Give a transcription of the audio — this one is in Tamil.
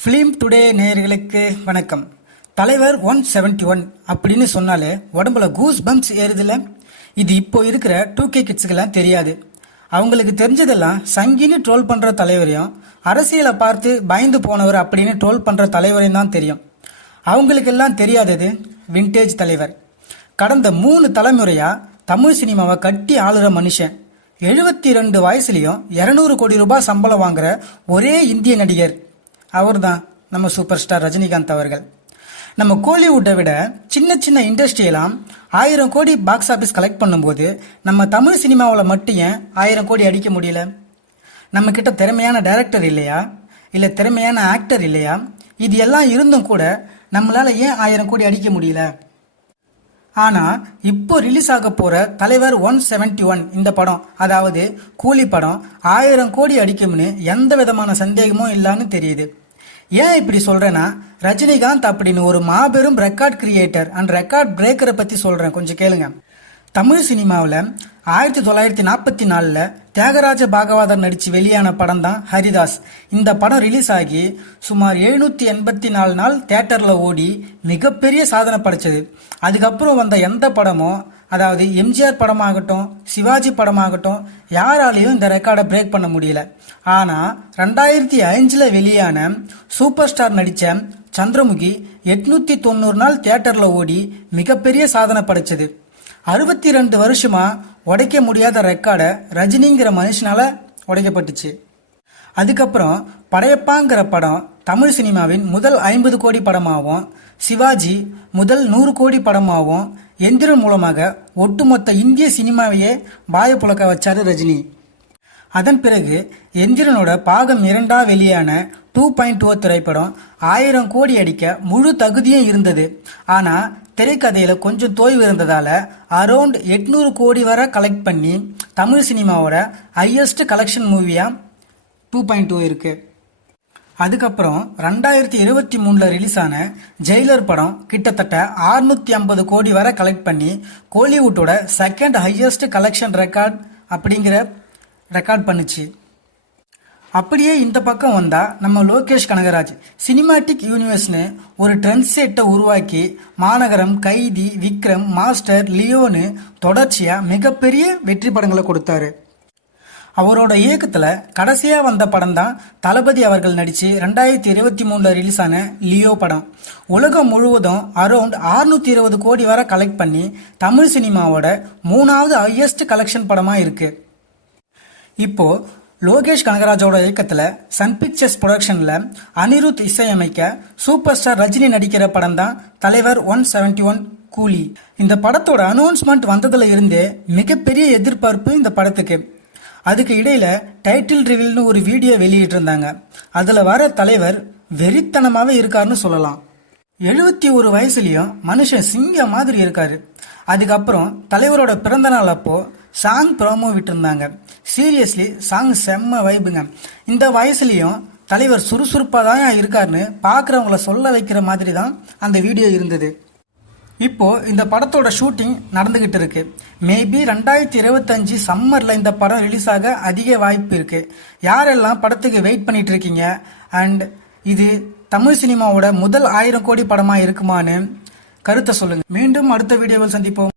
ஃபிலிம் டுடே நேயர்களுக்கு வணக்கம். தலைவர் ஒன் செவன்டி ஒன் அப்படின்னு சொன்னாலே உடம்புல கூஸ் பம்ப்ஸ் ஏறுதுல இது இப்போ இருக்கிற டூ கே கிட்ஸுக்கெல்லாம் தெரியாது. அவங்களுக்கு தெரிஞ்சதெல்லாம் சங்கின்னு ட்ரோல் பண்ணுற தலைவரையும் அரசியலை பார்த்து பயந்து போனவர் அப்படின்னு ட்ரோல் பண்ணுற தலைவரையும் தான் தெரியும். அவங்களுக்கெல்லாம் தெரியாதது விண்டேஜ் தலைவர். கடந்த மூணு தலைமுறையாக தமிழ் சினிமாவை கட்டி ஆளுற மனுஷன். எழுபத்தி ரெண்டு வயசுலையும் இரநூறு கோடி ரூபாய் சம்பளம் வாங்குற ஒரே இந்திய நடிகர். அவர் தான் நம்ம சூப்பர் ஸ்டார் ரஜினிகாந்த் அவர்கள். நம்ம கோலிவுட்டை விட சின்ன சின்ன இண்டஸ்ட்ரியெல்லாம் ஆயிரம் கோடி பாக்ஸ் ஆஃபீஸ் கலெக்ட் பண்ணும்போது நம்ம தமிழ் சினிமாவில் மட்டும் ஏன் ஆயிரம் கோடி அடிக்க முடியல? நம்ம கிட்ட திறமையான டைரக்டர் இல்லையா? இல்லை திறமையான ஆக்டர் இல்லையா? இது எல்லாம் இருந்தும் கூட நம்மளால் ஏன் ஆயிரம் கோடி அடிக்க முடியல? ஆனால் இப்போ ரிலீஸ் ஆக போகிற தலைவர் ஒன் செவன்டி ஒன் இந்த படம் அதாவது கூலி படம் ஆயிரம் கோடி அடிக்கும்னு எந்த விதமான சந்தேகமும் இல்லைன்னு தெரியுது. ஏன் இப்படி சொல்றேன்னா ரஜினிகாந்த் அப்படின்னு ஒரு மாபெரும் ரெக்கார்ட் கிரியேட்டர் அண்ட் ரெக்கார்ட் பிரேக்கரை பத்தி சொல்றேன். கொஞ்சம் கேளுங்க. தமிழ் சினிமாவில் ஆயிரத்தி தொள்ளாயிரத்தி நாற்பத்தி நாலில் தியாகராஜ பாகவதர் நடித்து வெளியான படம் தான் ஹரிதாஸ். இந்த படம் ரிலீஸ் ஆகி சுமார் எழுநூற்றி எண்பத்தி நாலு நாள் தேட்டரில் ஓடி மிகப்பெரிய சாதனை படைச்சது. அதுக்கப்புறம் வந்த எந்த படமும் அதாவது எம்ஜிஆர் படமாகட்டும் சிவாஜி படமாகட்டும் யாராலையும் இந்த ரெக்கார்டை பிரேக் பண்ண முடியல. ஆனால் ரெண்டாயிரத்தி அஞ்சில் வெளியான சூப்பர் ஸ்டார் நடித்த சந்திரமுகி எட்நூத்தி தொண்ணூறு நாள் தியேட்டரில் ஓடி மிகப்பெரிய சாதனை படைச்சது. அறுபத்தி ரெண்டு வருஷமா உடைக்க முடியாத ரெக்கார்டை ரஜினிங்கிற மனுஷனால உடைக்கப்பட்டுச்சு. அதுக்கப்புறம் படையப்பாங்கிற படம் தமிழ் சினிமாவின் முதல் ஐம்பது கோடி படமாகவும் சிவாஜி முதல் நூறு கோடி படமாகவும் எந்திரன் மூலமாக ஒட்டுமொத்த இந்திய சினிமாவையே பாயப்புழக்க வச்சாரு ரஜினி. அதன் பிறகு எந்திரனோட பாகம் இரண்டா வெளியான டூ பாயிண்ட் ஓ திரைப்படம் ஆயிரம் கோடி அடிக்க முழு தகுதியும் இருந்தது. ஆனா திரைக்கதையில கொஞ்சம் தோய்வு இருந்ததால அரௌண்ட் எட்நூறு கோடி வரை கலெக்ட் பண்ணி தமிழ் சினிமாவோட ஹையஸ்ட் கலெக்ஷன் மூவியா டூ பாயிண்ட் டூ இருக்கு. அதுக்கப்புறம் ரெண்டாயிரத்தி இருபத்தி மூணுல ரிலீஸ் ஆன ஜெயிலர் படம் கிட்டத்தட்ட 650 ஐம்பது கோடி வரை கலெக்ட் பண்ணி கோலிவுட்டோட செகண்ட் ஹையஸ்ட் கலெக்ஷன் ரெக்கார்ட் அப்படிங்கிற ரெக்கார்ட் பண்ணுச்சு. அப்படியே இந்த பக்கம் வந்தால் நம்ம லோகேஷ் கனகராஜ் சினிமாட்டிக் யூனிவர்ஸ்னு ஒரு ட்ரெண்ட் செட்டை உருவாக்கி மாநகரம் கைதி விக்ரம் மாஸ்டர் லியோனு தொடர்ச்சியாக மிகப்பெரிய வெற்றி படங்களை கொடுத்தாரு. அவரோட இயக்கத்தில் கடைசியாக வந்த படம் தான் தளபதி அவர்கள் நடித்து ரெண்டாயிரத்தி இருபத்தி மூணில் ரிலீஸ் ஆன லியோ படம். உலகம் முழுவதும் அரௌண்ட் 620 இருபது கோடி வரை கலெக்ட் பண்ணி தமிழ் சினிமாவோட மூணாவது ஹையஸ்ட் கலெக்ஷன் படமாக இருக்குது இப்போ லோகேஷ் கனகராஜோட இயக்கத்துல சன் பிக்சர்ஸ் ப்ரொடக்ஷன்ல அனிருத் இசையமைக்க சூப்பர் ஸ்டார் ரஜினி நடிக்கிற படம் தான் தலைவர் ஒன் செவன்டி ஒன் கூலி. இந்த படத்தோட அனௌன்ஸ்மெண்ட் வந்ததுல இருந்தே மிகப்பெரிய எதிர்பார்ப்பு இந்த படத்துக்கு. அதுக்கு இடையில டைட்டில் ரிவில்னு ஒரு வீடியோ வெளியிட்டு இருந்தாங்க அதுல வர தலைவர் வெறித்தனமாவே இருக்காருன்னு சொல்லலாம். எழுபத்தி ஒரு வயசுலயும் மனுஷன் சிங்க மாதிரி இருக்காரு. அதுக்கப்புறம் தலைவரோட பிறந்த நாள் அப்போ சாங் ப்ரோமோ விட்டுருந்தாங்க. சீரியஸ்லி சாங் செம்ம வைபுங்க இந்த வயசுலேயும் தலைவர் சுறுசுறுப்பாக தான் இருக்காருன்னு பார்க்குறவங்கள சொல்ல வைக்கிற மாதிரி தான் அந்த வீடியோ இருந்தது. இப்போது இந்த படத்தோட ஷூட்டிங் நடந்துக்கிட்டு இருக்கு. மேபி ரெண்டாயிரத்தி இருபத்தஞ்சு சம்மரில் இந்த படம் ரிலீஸ் ஆக அதிக வாய்ப்பு இருக்குது யாரெல்லாம் படத்துக்கு வெயிட் பண்ணிட்டு இருக்கீங்க? அண்ட் இது தமிழ் சினிமாவோட முதல் ஆயிரம் கோடி படமாக இருக்குமான்னு கருத்தை சொல்லுங்கள் மீண்டும் அடுத்த வீடியோவில் சந்திப்போம்.